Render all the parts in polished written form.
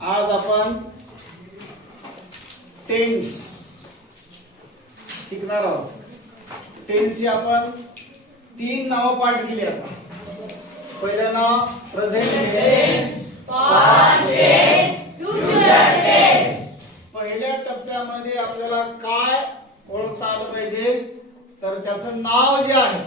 आज आपण टेन्स शिकणार आहोत. टेन्सची आपण 3 नाव पाठ केली. आता पहिलं नाव present tense, past tense, future tense. पहिल्या टप्प्यामध्ये आपल्याला काय ओळखता आलं पाहिजे तर त्याचं नाव जे आहे,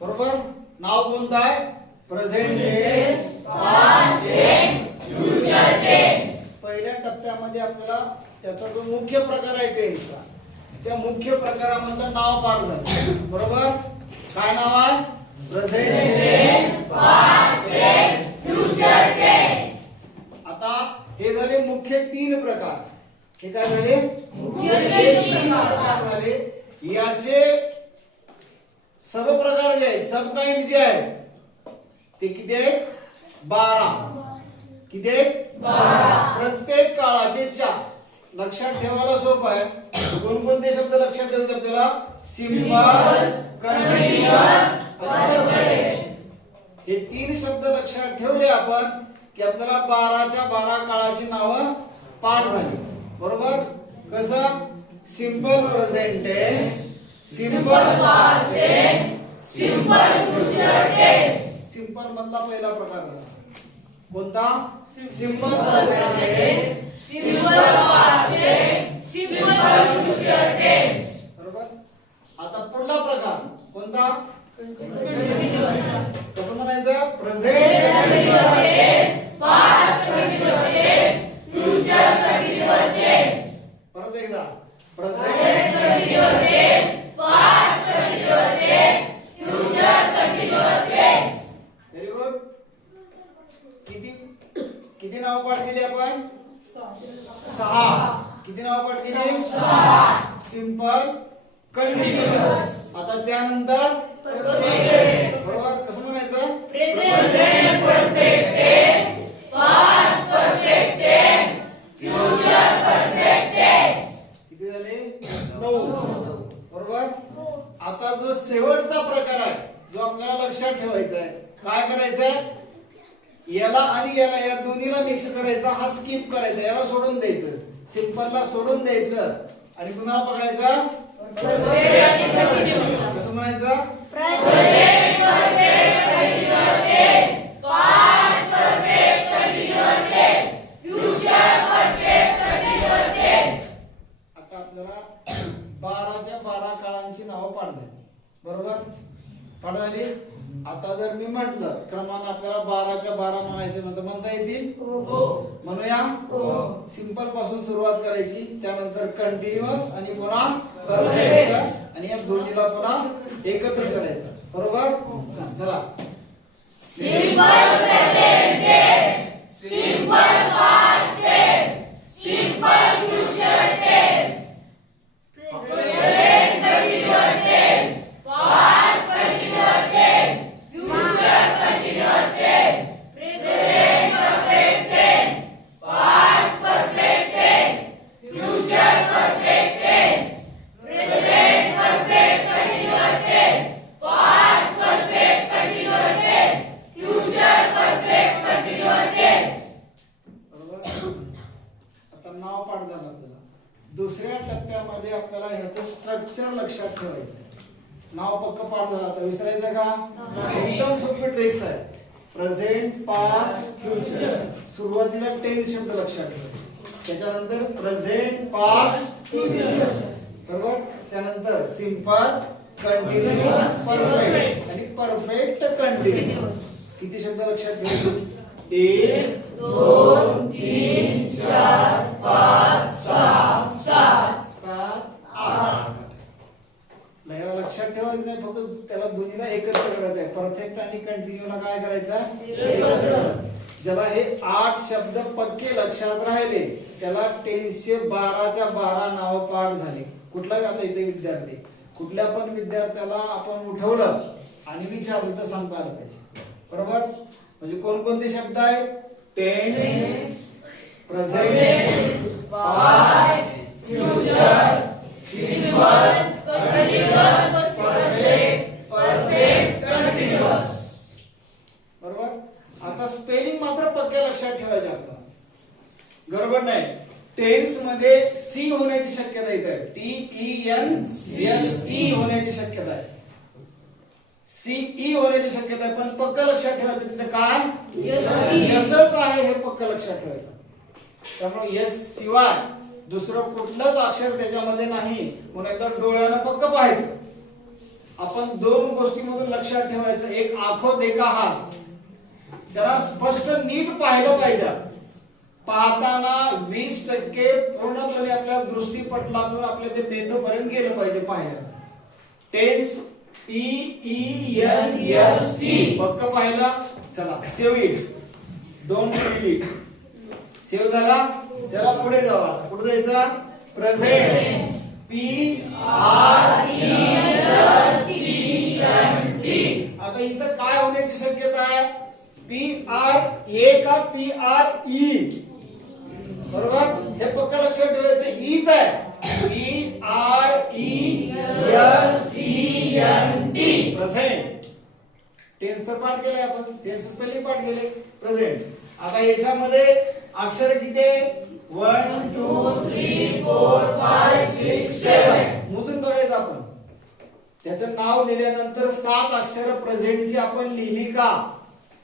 बरोबर, नाव कोणतं आहे? Present tense, past tense, future tense. पहिल्या टप्प्यामध्ये आपल्याला त्याचा जो मुख्य प्रकार आहे टेन्सचा, त्या मुख्य प्रकारामधलं नाव पाठ झालं. बरोबर, काय नाव आहे? Present tense, past tense, future tense. आता हे झाले मुख्य 3 प्रकार. हे काय झाले? मुख्य 3 प्रकार झाले. याचे सर्व प्रकार जे आहेत, सब काइंड जे आहेत ते किती आहेत? 12. किती आहेत? 12. प्रत्येक काळाचे 4. लक्षात ठेवायला सोपं आहे. कोणकोणते शब्द लक्षात ठेवायचे आपल्याला? सिंपल, कंटिन्युअस, हे 3 शब्द लक्षात ठेवले आपण की आपल्याला 12च्या 12 काळाची नावं पाठ झाली. बरोबर, कसं? Simple present tense, simple past tense, simple future tense. Simple मधला पहिला प्रकार झाला. कोणता? Simple present tense, simple past tense, simple future tense. बरोबर. आता पुढला प्रकार कोणता? कंटिन्युअस. कसं म्हणायचं? Present continuous tense, past continuous tense, future continuous tense. परत एकदा, present continuous tense, past continuous tense, future continuous tense. Very good. किती नाव पाठ केली आपण? 6. किती नाव पाठ केली? 6. Simple, continuous. आता त्यानंतर परफेक्ट. बरोबर, कसं म्हणायचं? Present perfect tense, past perfect tense, future perfect tense. किती झाले? 9. बरोबर. आता जो शेवटचा प्रकार आहे, जो आपल्याला लक्षात ठेवायचा आहे, काय करायचं आहे? याला आणि याला, या दोन्हीला मिक्स करायचा, हा स्किप करायचा, याला सोडून द्यायचं, सिंपलला सोडून द्यायचं आणि पुन्हा पकडायचं परफेक्ट आणि कंटिन्युअस. कसं म्हणायचं? Present perfect continuous tense, past perfect continuous tense, future perfect continuous tense. आता आपल्याला 12च्या 12 काळांची नावं पाठ झाली. बरोबर, पाठ झाली. आता जर मी म्हटलं क्रमाने आपल्याला 12च्या 12 म्हणायचे नंतर म्हणता येतील? हो. म्हणूया. हो. सिंपल पासून सुरुवात करायची, त्यानंतर कंटिन्युअस आणि पुन्हा परफेक्ट, आणि या दोन्हीला पुन्हा एकत्र करायचं. बरोबर. चला. Simple present tense, simple past tense, simple future tense, present continuous tense, past continuous tense, future continuous tense, present perfect tense, past perfect tense, future perfect tense, present perfect continuous tense, past perfect continuous tense, future perfect continuous tense. बरोबर. आता नाव पाठ झालं आपल्याला. दुसऱ्या टप्प्यामध्ये आपल्याला ह्याचं structure लक्षात ठेवायचं आहे. नाव पक्क पाठ झालं, आता विसरायचं का? एकदम सोपी ट्रिक्स आहे. Present, past, future. सुरुवातीला टेन्स शब्द लक्षात ठेवायचे, त्याच्यानंतर प्रेझेंट, पास्ट, फ्युचर. बरोबर. त्यानंतर सिंपल, कंटिन्युअस, परफेक्ट आणि परफेक्ट कंटिन्युअस. किती शब्द लक्षात ठेवायचे? 1 2 3 4 5 6 7 8. याला लक्षात ठेवायचं नाही, फक्त त्याला दोन्हीला एकत्र करायचं आहे. परफेक्ट आणि कंटिन्यूला काय करायचं? एकत्र. ज्याला हे 8 शब्द पक्के लक्षात राहिले त्याला टेन्सचे 12च्या 12 नाव पाठ झाले. कुठलाही आता इथे विद्यार्थी, कुठल्या पण विद्यार्थ्याला आपण उठवलं आणि विचारलं तर सांगता आलं पाहिजे. बरोबर. म्हणजे कोणकोणते शब्द आहेत? Tense, present, past, future, simple, continuous, perfect, perfect continuous. बरोबर. आता स्पेलिंग मात्र पक्के लक्षात ठेवायचे आपल्याला. गडबड नाही. टेन्स मध्ये सी होण्याची शक्यता इथे आहे. TENSE होण्याची शक्यता आहे. CE होण्याची शक्यता आहे. पण पक्क लक्षात ठेवायचं तिथे काय यसच आहे हे पक्क लक्षात ठेवायचं. त्यामुळे यस शिवाय दुसरं कुठलंच अक्षर त्याच्यामध्ये नाही. म्हणून एकदा डोळ्यानं पक्क पाहायचं. आपण दोन गोष्टीमधून लक्षात ठेवायचं. एक आखो देखा हात, त्याला स्पष्ट नीट पाहिलं पाहिजे. पाहताना 20% पूर्णपणे आपल्या दृष्टीपटलातून आपल्या ते मेंदूपर्यंत गेलं पाहिजे पाहायला. टेन्स TENSE पक्क पाहिलं. चला save it, don't delete. Save झाला. चला पुढे जाऊ. आता पुढे जायचं. Present PRESENT. आता इथं काय होण्याची शक्यता आहे? PRA का PRE? बरोबर. हे पक्क लक्षात ठेवायचं. ईच आहे. PRESENT present. टेन्स तर पाठ केलंय आपण. टेन्स स्पेलिंग पाठ केले. प्रेझेंट. आता याच्यामध्ये अक्षर किती? 1 2 3 4 5 6 7 मोजून बघायचं आपण. त्याचं नाव दिल्यानंतर 7 अक्षर प्रेझेंटची आपण लिहिली का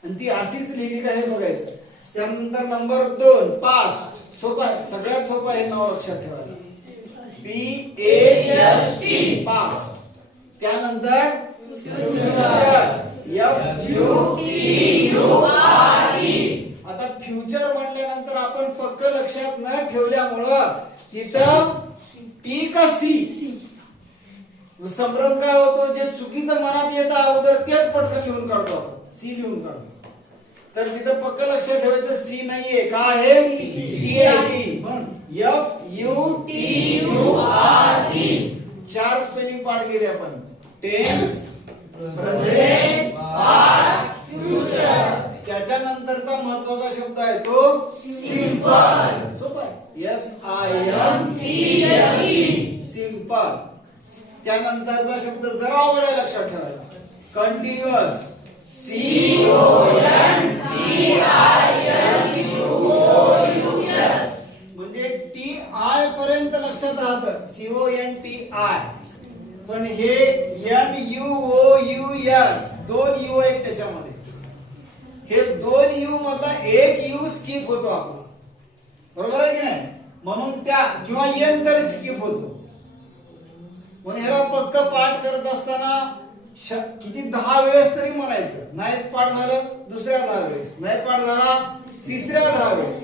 आणि ती अशीच लिहिली का हे बघायचं. त्यानंतर नंबर 2 पास्ट. सोपा आहे, सगळ्यात सोपा आहे नाव लक्षात ठेवायला. PAST past. त्यानंतर फ्युचर FUTURE. आता फ्युचर म्हणल्यानंतर आपण पक्क लक्षात न ठेवल्यामुळं तिथं टी का सी संभ्रम काय होतो. जे चुकीचं मनात येतं अगोदर तेच पटकन लिहून काढतो आपण. सी लिहून काढतो. तर तिथं पक्क लक्षात ठेवायचं सी नाहीये. का आहे? TAT म्हणून FUTURE. 4 स्पेलिंग पाठ केले आपण. Tense present past future. त्याच्यानंतरचा महत्त्वाचा शब्द आहे तो सिंपल. सोपा आहे. SIMPLE simple. त्यानंतरचा शब्द जरा अवघड आहे लक्षात ठेवायला. कंटिन्युअस CONTINUOUS म्हणजे TI पर्यंत लक्षात राहतं. CONTI. पण हे NUOUS 2 U आहेत त्याच्यामध्ये. हे 2 U मधला एक U स्किप होतो आपण. बरोबर आहे की नाही? म्हणून त्या किंवा N तरी स्किप होतो. म्हणून ह्याला पक्क पाठ करत असताना किती 10 वेळेस तरी म्हणायचं. नाही पाठ झालं दुसऱ्या 10 वेळेस, नाही पाठ झाला तिसऱ्या 10 वेळेस,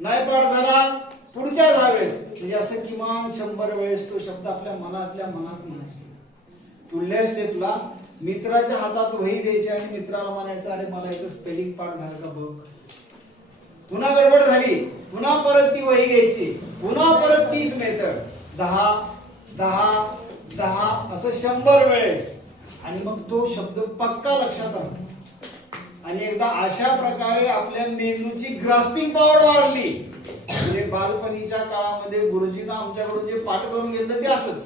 नाही पाठ झाला पुढच्या 10 वेळेस. म्हणजे असं किमान 100 वेळेस तो शब्द आपल्या मनातल्या मनात म्हणायचा. पुढल्या स्टेपला मित्राच्या हातात वही द्यायची आणि मित्राला म्हणायचं अरे मला याचं स्पेलिंग पाठ झालं का बघ. पुन्हा गडबड झाली पुन्हा परत ती वही घ्यायची, पुन्हा परत तीच मेथड 10 10 10 असं 100 वेळेस. आणि मग तो शब्द पक्का लक्षात आला. आणि एकदा अशा प्रकारे आपल्या मेंदूची ग्रास्पिंग पॉवर वाढली. म्हणजे बालपणीच्या काळामध्ये गुरुजींना आमच्याकडून जे पाठ करून घेतलं ते असंच.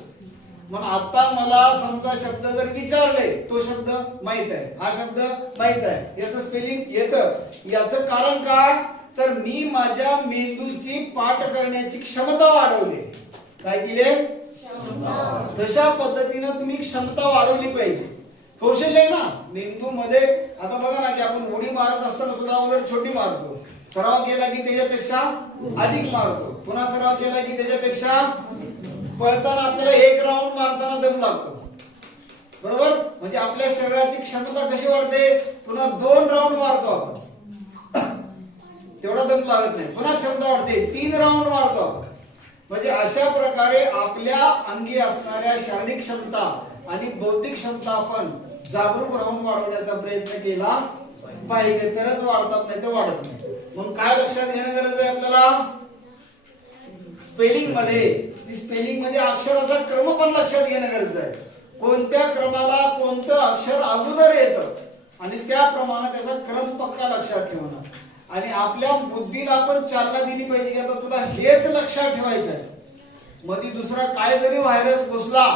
मग आता मला समजा शब्द जर विचारले तो शब्द माहित आहे, हा शब्द माहित आहे, याचं स्पेलिंग येतं. याचं कारण काय? तर मी माझ्या मेंदूची पाठ करण्याची क्षमता वाढवली. काय केले? तशा पद्धतीने तुम्ही क्षमता वाढवली पाहिजे. कौशल्य ना मेंदू मध्ये. आता बघा ना की आपण उडी मारत असताना सुद्धा अगोदर छोटी मारतो, सराव केला की त्याच्यापेक्षा अधिक मारतो, पुन्हा सराव केला की त्याच्यापेक्षा. पळताना आपल्याला 1 राऊंड मारताना दम लागतो. बरोबर. म्हणजे आपल्या शरीराची क्षमता कशी वाढते? पुन्हा 2 राऊंड मारतो आपण, तेवढा दम लागत नाही, पुन्हा क्षमता वाढते, 3 राऊंड मारतो आपण. म्हणजे अशा प्रकारे आपल्या अंगी असणाऱ्या शारीरिक क्षमता आणि बौद्धिक क्षमता आपण जागरूक राहून वाढवण्याचा प्रयत्न केला पाहिजे. तरच वाढतात, नाही तर वाढत नाही. मग काय लक्षात घेणं गरज आहे आपल्याला? स्पेलिंग मध्ये स्पेलिंग मध्ये अक्षराचा क्रम पण लक्षात घेणं गरजेचं आहे. कोणत्या क्रमाला कोणतं अक्षर अगोदर येतं आणि त्याप्रमाणे त्याचा क्रम पक्का लक्षात ठेवणं. आणि आपल्या बुद्धीला आपण चालना दिली पाहिजे की आता तुला हेच लक्षात ठेवायचं आहे. मध्ये दुसरा काय जरी व्हायरस घुसला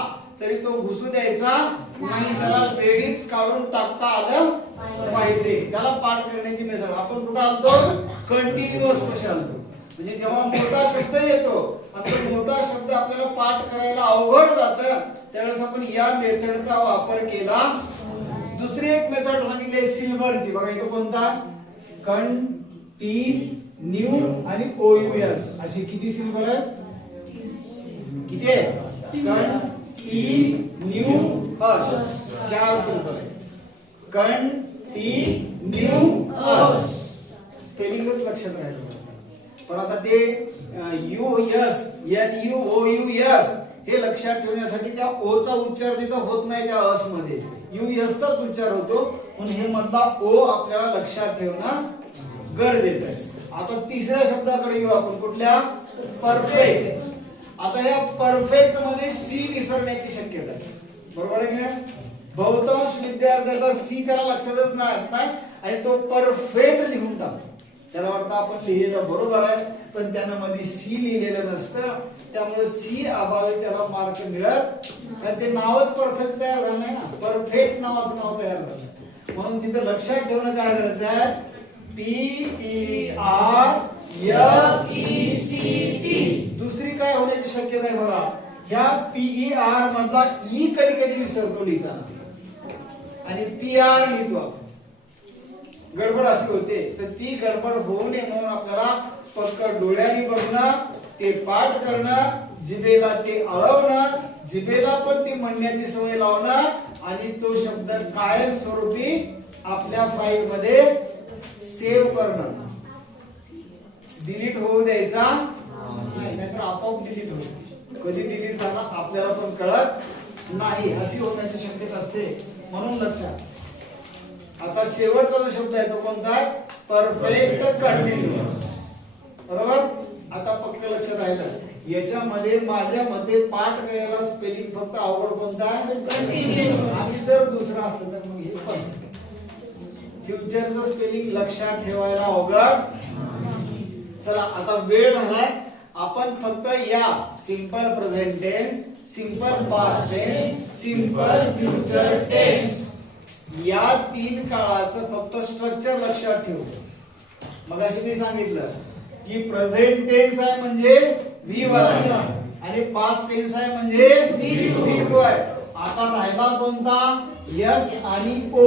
तरी तो घुसू द्यायचा नाही. त्याला वेळीच काढून टाकता आलं पाहिजे. त्याला पाठ करण्याची मेथड आपण कुठं आणतो? कंटिन्युअस कशी आणतो? म्हणजे जेव्हा मोठा शब्द येतो आणि तो मोठा शब्द आपल्याला पाठ करायला अवघड जातं त्यावेळेस आपण या मेथडचा वापर केला. दुसरी एक मेथड सांगितली सिल्वरची. बघा इथं कोणता कंटिन्यू आणि ओयूएस अशी किती सिल्वर आहे? किती आहे? कंटिन्यूअस 4 सिल्वर आहे. कंटिन्यूअस स्पेलिंगच लक्षात राहिलं. पण आता ते यूएस NUOUS हे लक्षात ठेवण्यासाठी त्या ओ चा उच्चार तिथं होत नाही त्या अस मध्ये यूएस चाच उच्चार होतो म्हणून हे मधला ओ आपल्याला लक्षात ठेवणं गरजेचं आहे. आता तिसऱ्या शब्दाकडे येऊ आपण. कुठल्या? परफेक्ट. आता या परफेक्ट मध्ये सी विसरण्याची शक्यता आहे. बरोबर आहे की नाही? बहुतांश विद्यार्थ्याचा सी त्याला लक्षातच नाही आणि तो परफेक्ट लिहून टाकतो. त्याला वाटतं आपण लिहिलेलं बरोबर आहे पण त्यानं मध्ये सी लिहिलेलं नसतं त्यामुळे सी अभावी त्याला मार्क मिळत कारण ते नावच परफेक्ट तयार झालं नाही ना. परफेक्ट नावाचं नाव तयार झालं म्हणून तिथं लक्षात ठेवणं काय गरजेचं आहे? PERFECT. दुसरी काय होण्याची शक्यता आहे बघा. ह्या PER मधला ई कधी कधी विसरतो लिहिताना आणि PR लिहितो आपण. गडबड अशी होते तर ती गडबड होऊ नये म्हणून आपल्याला फक्त डोळ्यांनी बघणं ते पाठ करणं जिभेला ते अळवणं जिभेला पण ती म्हणण्याची सवय लावणं आणि तो शब्द कायम स्वरूपी आपल्या फाईल मध्ये सेव्ह करणं. डिलीट होऊ द्यायचा नाही नाहीतर आपोआप डिलीट होईल. कधी डिलीट झाला आपल्याला पण कळत नाही अशी होण्याची शक्यता असते म्हणून लक्षात. आता शेवटचा जो शब्द आहे तो कोणता आहे? Perfect continuous. बरोबर? आता पक्क लक्षात राहिलं. याच्यामध्ये माझ्या मते पाठ करायला स्पेलिंग फक्त अवघड कोणता आहे? कंटिन्यूअस. आणि जर दुसरा असलं तर मग हे पण फ्युचरचं स्पेलिंग लक्षात ठेवायला अवघड. चला आता वेळ झालाय. आपण फक्त या simple present tense, simple past tense, simple future tense या 3 काळाचं फक्त स्ट्रक्चर लक्षात ठेवू. मगाशी मी सांगितलं की प्रेझेंट टेन्स आहे म्हणजे V1 आणि पास्ट टेन्स आहे म्हणजे V2 आहे. आता राहिला कोणता? यस आणि ओ.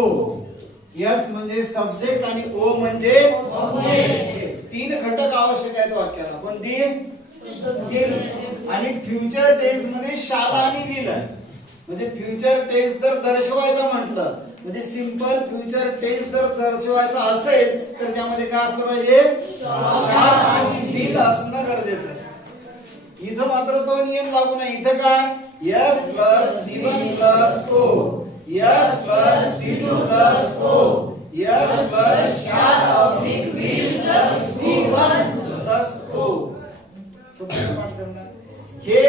यस म्हणजे सब्जेक्ट आणि ओ म्हणजे ऑब्जेक्ट. 3 घटक आवश्यक आहेत वाक्याला. कोणती? आणि फ्युचर टेन्स मध्ये शाला आणि विल आहे. म्हणजे फ्युचर टेन्स जर दर्शवायचं म्हटलं म्हणजे सिंपल फ्युचर टेन्स जर दर्शवायचं असेल तर त्यामध्ये काय असलं पाहिजे? शाल आणि विल असणं गरजेचं आहे. इथं मात्र तो नियम लागू नाही. इथं काय? S plus V1 plus O, S plus V2 plus O, S plus shall oblique will plus V1 plus O. हे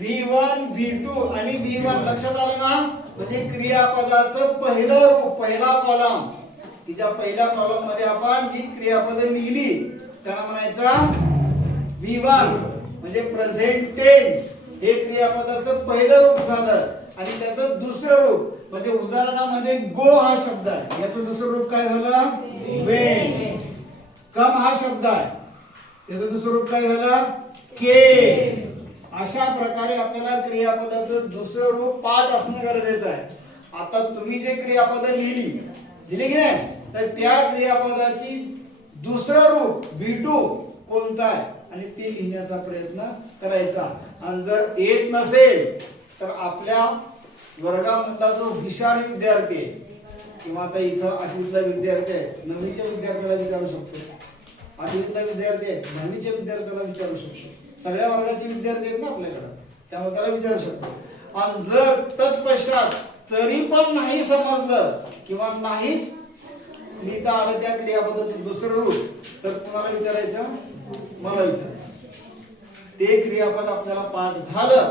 V1 V2 आणि V1 लक्षात आलं ना? म्हणजे क्रियापदाचं पहिलं रूप पहिला कॉलम. तिच्या पहिल्या कॉलम मध्ये आपण जी क्रियापदे लिहिली त्याला म्हणायचा V1 म्हणजे प्रेझेंट टेन्स. हे क्रियापदाचं पहिलं रूप झालं आणि त्याचं दुसरं रूप म्हणजे उदाहरणामध्ये गो हा शब्द आहे याचं दुसरं रूप काय झालं? वेन. कम हा शब्द आहे त्याचं दुसरं रूप काय झालं? केम. अशा प्रकारे आपल्याला क्रियापदाचं दुसरं रूप पाठ असणं गरजेचं आहे. आता तुम्ही जे क्रियापद लिहिली की नाही तर त्या क्रियापदाची दुसरं रूप V2 कोणतं आहे आणि ते लिहिण्याचा प्रयत्न करायचा. आणि जर येत नसेल तर आपल्या वर्गामधला जो हुशार विद्यार्थी आहे किंवा आता इथं 8वीतला विद्यार्थी आहे 9वीच्या विद्यार्थ्याला विचारू शकतो. 8वीतला विद्यार्थी आहे 9वीच्या विद्यार्थ्याला विचारू शकतो. सगळ्या वर्गाचे विद्यार्थी आहेत ना आपल्याकडे त्यामुळे त्याला विचारू शकतो. आणि जर तत्पश्चात तरी पण नाही समजलं किंवा नाहीच लिहिता आलं त्या क्रियापदाचं दुसरं रूप तर कुणाला विचारायचं? मला विचारायचं. ते क्रियापद आपल्याला पाठ झालं.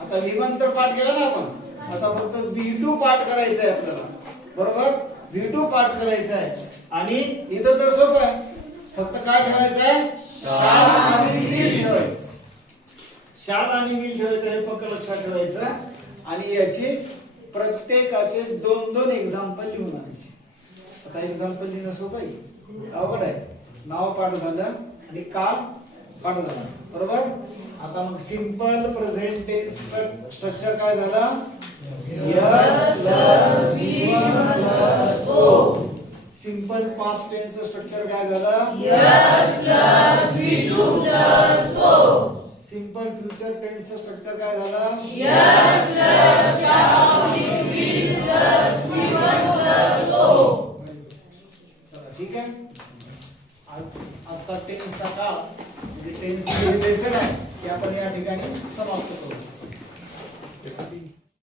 आता V1 तर पाठ केला ना आपण. आता फक्त V2 पाठ करायचं आहे आपल्याला. बरोबर? V2 पाठ करायचं आहे आणि इथं तर सोपं आहे. फक्त काय ठेवायचं आहे? शाल आणि विल ठेवायचं. शाल आणि विल ठेवायचं हे फक्त लक्षात ठेवायचं आणि याची प्रत्येकाचे 2-2 एक्झाम्पल लिहून आणायचे. आता एक्झाम्पल लिहिणं सोपं आहे? अवघड आहे. नाव पाठ झालं आणि काम काढून झाला बरोबर. आता मग सिंपल प्रेझेंट टेन्स स्ट्रक्चर काय झालं S plus V1 plus O. Simple past tense structure काय झालं S plus V2 plus O. Simple future tense structure काय झालं S plus V plus V1 plus O. चला ठीक आहे. आजचा टेन्सचा काळ म्हणजे टेन्स लेसन आहे ते आपण या ठिकाणी समाप्त करू.